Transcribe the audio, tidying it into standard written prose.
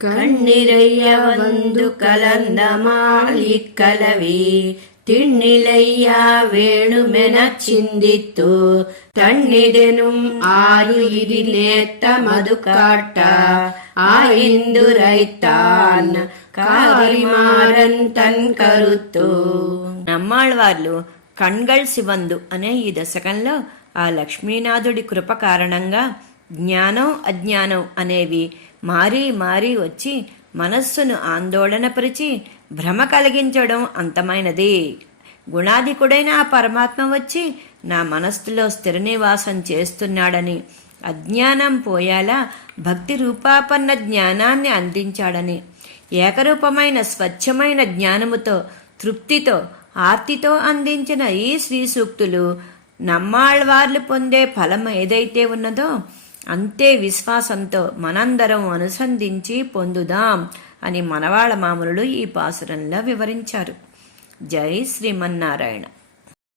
கண்ணிறைய வந்து கலந்தமால் இக்கலவி திண்ணிலையா வேணுமெனச் சிந்தித்து தன்னிதெனும் ஆயுயிரிலேத்த மது காட்ட ఆయిందురైతాన్ కారిమారన్ తన్ కరుతూ. నమ్మాళ్వార్లు కణ్గళ్ శివందు అనే ఈ దశకంలో ఆ లక్ష్మీనాథుడి కృప కారణంగా జ్ఞానం అజ్ఞానం అనేవి మారి మారి వచ్చి మనస్సును ఆందోళనపరిచి భ్రమ కలిగించడం అంతమైనది. గుణాధికుడైన ఆ పరమాత్మ వచ్చి నా మనస్సులో స్థిర నివాసం చేస్తున్నాడని, అజ్ఞానం పోయేలా భక్తి రూపాపన్న జ్ఞానాన్ని అందించాడని, ఏకరూపమైన స్వచ్ఛమైన జ్ఞానముతో తృప్తితో ఆర్తితో అందించిన ఈ శ్రీ సూక్తులు నమ్మాళ్వార్లు పొందే ఫలం ఏదైతే ఉన్నదో అంతే విశ్వాసంతో మనందరం అనుసంధించి పొందుదాం అని మనవాళ మామూలు ఈ పాసురంలో వివరించారు. జై శ్రీమన్నారాయణ.